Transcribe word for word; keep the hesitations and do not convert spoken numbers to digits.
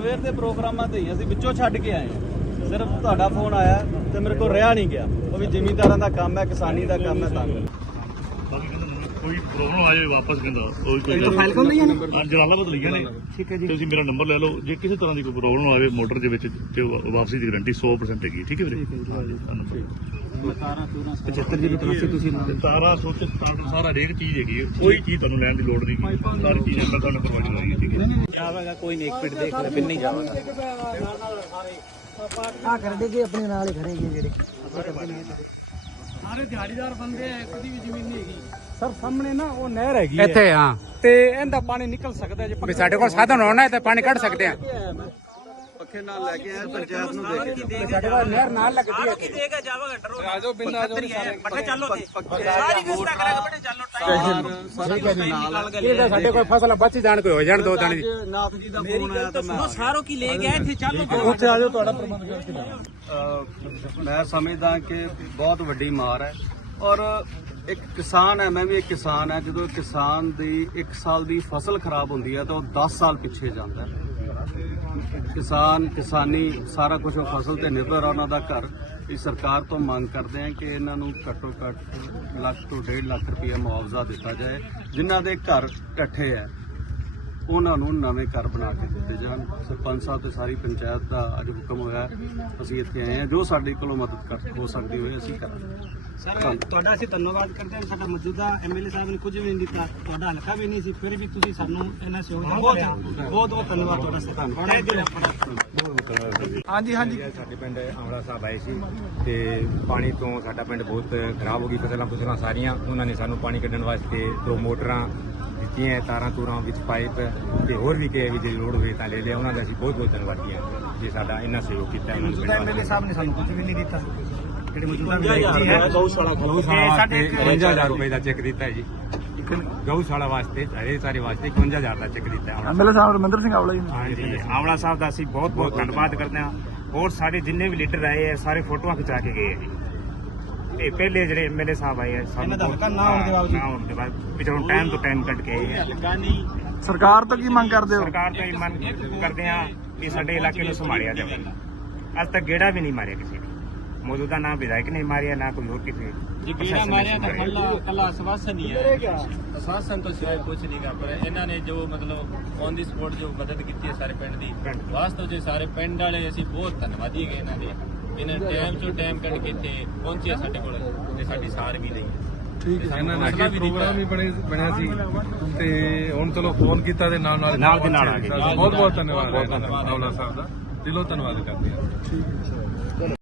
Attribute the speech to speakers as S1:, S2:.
S1: ਸਵੇਰ ਦੇ ਪ੍ਰੋਗਰਾਮਾਂ ਤੇ ਹੀ ਅਸੀਂ ਵਿੱਚੋਂ ਛੱਡ ਕੇ ਆਏ ਹਾਂ। ਸਿਰਫ ਤੁਹਾਡਾ ਫੋਨ ਆਇਆ ਤੇ ਮੇਰੇ ਕੋਲ ਰਿਹਾ ਨਹੀਂ ਗਿਆ। ਉਹ ਵੀ ਜ਼ਿਮੀਂਦਾਰਾਂ ਦਾ ਕੰਮ ਹੈ, ਕਿਸਾਨੀ ਦਾ ਕੰਮ ਹੈ। ਤਾਂ
S2: ਕੋਈ ਪ੍ਰੋਬਲਮ ਆ ਜਾਵੇ ਵਾਪਸ ਕਹਿੰਦਾ ਕੋਈ ਕੋਈ
S1: ਫਾਈਲ ਖੋਲ ਲਈਆਂ ਨੇ,
S2: ਜਲਾਲਾਬਾਦ ਲਈਆਂ ਨੇ।
S1: ਠੀਕ ਹੈ ਜੀ।
S2: ਤੁਸੀਂ ਮੇਰਾ ਨੰਬਰ ਲੈ ਲਓ, ਜੇ ਕਿਸੇ ਤਰ੍ਹਾਂ ਦੀ ਕੋਈ ਪ੍ਰੋਬਲਮ ਆਵੇ ਮੋਟਰ ਦੇ ਵਿੱਚ ਤੇ ਵਾਪਸੀ ਦੀ ਗਾਰੰਟੀ ਸੌ ਪਰਸੈਂਟ ਹੈਗੀ। ਠੀਕ ਹੈ ਵੀਰੇ।
S1: ਪਚੱਤਰ ਜੀ ਤਰਾਸੀ ਤੁਸੀਂ
S2: ਸਾਰਾ ਸੋਚ ਸਾਰਾ ਹਰੇਕ ਚੀਜ਼ ਹੈਗੀ, ਕੋਈ ਚੀਜ਼ ਤੁਹਾਨੂੰ ਲੈਣ ਦੀ ਲੋੜ ਨਹੀਂ। ਸਾਰੀ ਚੀਜ਼ ਮੈਂ ਤੁਹਾਨੂੰ ਪ੍ਰੋਵਾਈਡ ਕਰਾਂਗੀ। ਠੀਕ ਹੈ
S1: ਜਾਵੇਗਾ ਕੋਈ ਨਹੀਂ, ਇੱਕ ਮਿੰਟ ਦੇਖ ਲੈ, ਫਿਰ ਨਹੀਂ ਜਾਵੇਗਾ।
S3: ਆ ਕਰਦੇ ਜੀ ਆਪਣੇ ਨਾਲ ਹੀ ਖੜੇ ਜੀ ਜਿਹੜੇ
S4: ਸਾਰੇ ਦਿਹਾੜੀਦਾਰ ਬੰਦੇ ਐ, ਕਦੀ ਵੀ ਜ਼ਮੀਨ ਨਹੀਂ ਹੈਗੀ ਸਰ। ਸਾਹਮਣੇ ਨਾ ਉਹ ਨਹਿਰ ਹੈਗੀ
S5: ਇੱਥੇ ਹਾਂ
S4: ਤੇ ਇਹਦਾ ਪਾਣੀ ਨਿਕਲ ਸਕਦਾ ਜੇ
S5: ਵੀ ਸਾਡੇ ਕੋਲ ਸਾਧਨ ਹੋਣਾ ਹੈ ਤੇ ਪਾਣੀ ਕੱਢ ਸਕਦੇ ਆ।
S1: ਪੱਖੇ ਨਾਲ ਲੈ ਕੇ ਆਏ ਪੰਚਾਇਤ ਨੂੰ ਦੇ ਕੇ
S5: ਸਾਡੇ ਕੋਲ ਨਹਿਰ ਨਾਲ ਲੱਗਦੀ ਹੈ।
S4: ਦੇਗਾ ਜਾਵਾਂਗਾ ਡਰੋ ਆਜੋ ਬਿੰਦਾ ਆਜੋ
S1: ਪੱਖੇ
S4: ਚੱਲੋ ਤੇ
S1: ਪੱਖੇ
S4: ਸਾਰੀ ਕਿਸਤਾ ਕਰਾਂਗੇ ਬੇਟੇ ਚੱਲੋ ਟਾਈਮ
S5: ਇਹ ਤਾਂ ਸਾਡੇ ਕੋਲ ਫਸਲ ਬਚ ਜਾਣ ਕੋਈ ਹੋ ਜਾਣ ਦੋ ਦਾਣੇ ਦੀ।
S1: ਨਾਥ ਜੀ ਦਾ ਫੋਨ ਆਇਆ ਤਾਂ ਮੈਂ
S4: ਸਾਰੋ ਕੀ ਲੈ ਗਿਆ ਇੱਥੇ ਚੱਲੋ
S1: ਉੱਥੇ ਆ ਜਾਓ, ਤੁਹਾਡਾ ਪ੍ਰਬੰਧ ਕਰਕੇ। ਮੈਂ ਸਮਝਦਾ ਕਿ ਬਹੁਤ ਵੱਡੀ ਮਾਰ ਹੈ ਔਰ ਇੱਕ ਕਿਸਾਨ ਹੈ, ਮੈਂ ਵੀ ਇੱਕ ਕਿਸਾਨ ਹੈ। ਜਦੋਂ ਕਿਸਾਨ ਦੀ ਇੱਕ ਸਾਲ ਦੀ ਫਸਲ ਖਰਾਬ ਹੁੰਦੀ ਹੈ ਤਾਂ ਉਹ ਦਸ ਸਾਲ ਪਿੱਛੇ ਜਾਂਦਾ ਹੈ। ਕਿਸਾਨ ਕਿਸਾਨੀ ਸਾਰਾ ਕੁਝ ਉਹ ਫਸਲ ਤੇ ਨਿਰਭਰ ਆ, ਉਹਨਾਂ ਦਾ ਘਰ। ਇਸ ਸਰਕਾਰ ਤੋਂ ਮੰਗ ਕਰਦੇ ਹਾਂ ਕਿ ਇਹਨਾਂ ਨੂੰ ਘੱਟੋ ਘੱਟ ਲੱਖ ਤੋਂ ਡੇਢ ਲੱਖ ਰੁਪਏ ਮੁਆਵਜ਼ਾ ਦਿੱਤਾ ਜਾਏ। ਜਿਨ੍ਹਾਂ ਦੇ ਘਰ ਢੱਠੇ ਹੈ ਉਹਨਾਂ ਨੂੰ ਨਵੇਂ ਘਰ ਬਣਾ ਕੇ ਦਿੱਤੇ ਜਾਣ। ਸਰਪੰਚ ਸਾਹਿਬ ਤੇ ਸਾਰੀ ਪੰਚਾਇਤ ਦਾ ਅੱਜ ਹੁਕਮ ਹੋਇਆ, ਅਸੀਂ ਇੱਥੇ ਆਏ ਹਾਂ। ਜੋ ਸਾਡੇ ਕੋਲੋਂ ਮਦਦ ਕਰ ਹੋ ਸਕਦੀ ਹੋਏ ਅਸੀਂ ਕਰਾਂਗੇ।
S4: ਸਰ ਤੁਹਾਡਾ ਅਸੀਂ ਧੰਨਵਾਦ ਕਰਦੇ ਹਾਂ। ਸਾਡਾ ਮੌਜੂਦਾ ਐਮਐਲਏ ਸਾਹਿਬ ਨੇ ਕੁਝ ਵੀ ਨਹੀਂ ਦਿੱਤਾ, ਤੁਹਾਡਾ ਹਲਕਾ ਵੀ ਨਹੀਂ ਸੀ, ਫਿਰ ਵੀ ਤੁਸੀਂ ਸਾਨੂੰ ਇਹਨਾਂ ਸਹਿਯੋਗ ਦਾ ਬਹੁਤ ਬਹੁਤ ਬਹੁਤ ਧੰਨਵਾਦ ਤੁਹਾਡਾ ਸਰਕਾਰ।
S5: ਹਾਂਜੀ ਹਾਂਜੀ ਸਾਡੇ ਪਿੰਡ ਆਮਲਾ ਸਾਹਿਬ ਆਏ ਸੀ ਤੇ ਪਾਣੀ ਤੋਂ ਸਾਡਾ ਪਿੰਡ ਬਹੁਤ ਖਰਾਬ ਹੋ ਗਈ, ਫਸਲਾਂ ਫਸਲਾਂ ਸਾਰੀਆਂ। ਉਹਨਾਂ ਨੇ ਸਾਨੂੰ ਪਾਣੀ ਕੱਢਣ ਵਾਸਤੇ ਦੋ ਮੋਟਰਾਂ ਦਿੱਤੀਆਂ, ਤਾਰਾਂ ਤੂਰਾਂ ਵਿੱਚ ਪਾਈਪ ਤੇ ਹੋਰ ਵੀ ਕਿਸੇ ਵੀ ਜੇ ਲੋੜ ਹੋਵੇ ਤਾਂ ਲੈ ਲਿਆ। ਉਹਨਾਂ ਦਾ ਅਸੀਂ ਬਹੁਤ ਬਹੁਤ ਧੰਨਵਾਦੀ ਹਾਂ ਜੇ ਸਾਡਾ ਇੰਨਾ ਸਹਿਯੋਗ ਕੀਤਾ।
S4: ਮੌਜੂਦਾ ਐਮਐਲਏ ਸਾਹਿਬ ਨੇ ਸਾਨੂੰ ਕੁਝ ਵੀ ਨਹੀਂ ਦਿੱਤਾ। ਜਿਹੜੇ ਮੌਜੂਦਾ
S5: ਗਊਸ਼ਾਲਾ ਵਾਸਤੇ ਇਕਵੰਜਾ ਹਜ਼ਾਰ ਰੁਪਏ ਦਾ ਚੈੱਕ ਦਿੱਤਾ ਹੈ ਜੀ। ਗਊਸ਼ਾਲਾ ਵਾਸਤੇ ਹਰੇ ਸਾਰੇ ਵਾਸਤੇ ਇਕਵੰਜਾ ਹਜ਼ਾਰ ਦਾ ਚੈੱਕ ਦਿੱਤਾ ਹੈ।
S3: ਐਮਐਲਏ ਸਾਹਿਬ ਰਮਿੰਦਰ ਸਿੰਘ ਆਵਲਾ ਜੀ ਨੇ।
S5: ਹਾਂਜੀ, ਆਮਲਾ ਸਾਹਿਬ ਦਾ ਅਸੀਂ ਬਹੁਤ ਬਹੁਤ ਧੰਨਵਾਦ ਕਰਦੇ ਹਾਂ। ਹੋਰ ਸਾਡੇ ਜਿੰਨੇ ਵੀ ਲੀਡਰ ਆਏ ਹੈ ਸਾਰੇ ਫੋਟੋਆਂ ਖਿਚਾ ਕੇ ਗਏ ਹੈ ਜੀ। ਇਹ ਪਹਿਲੇ ਜਿਹੜੇ ਐਮਐਲਏ ਸਾਹਿਬ ਆਏ ਹੈ
S4: ਇਹਨਾਂ ਦਾ ਹਲਕਾ ਨਾ ਹੋਣ ਦੇ ਬਾਵਜੂਦ
S5: ਨਾ ਹੋਣ ਦੇ ਬਾਅਦ ਪਿਛੋਂ ਟਾਈਮ ਤੋਂ ਟਾਈਮ ਕੱਢ ਕੇ ਆਏ ਹੈ।
S3: ਸਰਕਾਰ ਤੋਂ ਕੀ ਮੰਗ ਕਰਦੇ ਹੋ?
S5: ਸਰਕਾਰ ਤੋਂ ਇਹ ਮੰਗ ਕਰਦੇ ਹਾਂ ਕਿ ਸਾਡੇ ਇਲਾਕੇ ਨੂੰ ਸੰਭਾਲਿਆ ਜਾਵੇ। ਅੱਜ ਤੱਕ ਗੇੜਾ ਵੀ ਨਹੀਂ ਮਾਰਿਆ ਕਿਸੇ ਨੇ। ਮੌਜੂਦਾ ਨਾ ਵਿਧਾਇਕ ਨੇ ਮਾਰਿਆ, ਨਾ ਕੋਈ ਹੋਰ ਕਿਸੇ
S4: ਜੇ ਗੇੜਾ ਮਾਰਿਆ ਤਾਂ ਕੱਲਾ ਕੱਲਾ ਆਸ਼ਵਾਸਨ ਹੀ ਹੈ। ਆਸ਼ਵਾਸਨ ਤੋਂ ਸਿਵਾਏ ਕੁਝ ਨਹੀਂ ਗਾ। ਪਰ ਇਹਨਾਂ ਨੇ ਜੋ ਮਤਲਬ ਔਨ ਦੀ ਸਪੋਰਟ ਜੋ ਮਦਦ ਕੀਤੀ ਹੈ ਸਾਰੇ ਪਿੰਡ ਦੀ, ਵਾਸਤਵ ਜੇ ਸਾਰੇ ਪਿੰਡ ਵਾਲੇ ਅਸੀਂ ਬਹੁਤ ਧੰਨਵਾਦੀ ਹੈਗੇ ਇਹਨਾਂ ਦੇ। ਇਹਨਾਂ ਨੇ ਟਾਈਮ ਚੋਂ ਟਾਈਮ ਕੱਢ ਕੇ ਇੱਥੇ ਪਹੁੰਚੇ ਸਾਡੇ ਕੋਲ ਤੇ ਸਾਡੀ ਸਾਰ ਵੀ ਲਈ।
S6: ਠੀਕ ਹੈ, ਇਹਨਾਂ ਨੇ ਅੱਗੇ ਪ੍ਰੋਗਰਾਮ ਵੀ ਬਣੇ ਬਣਿਆ ਸੀ ਤੇ ਹੁਣ ਚਲੋ ਫੋਨ ਕੀਤਾ ਤੇ ਨਾਲ ਨਾਲ
S5: ਨਾਲ ਦੇ ਨਾਲ ਆ ਗਏ।
S6: ਬਹੁਤ ਬਹੁਤ ਧੰਨਵਾਦ ਆਮਲਾ ਸਾਹਿਬ ਦਾ, ਦਿਲੋਂ ਧੰਨਵਾਦ ਕਰਦੇ ਹਾਂ।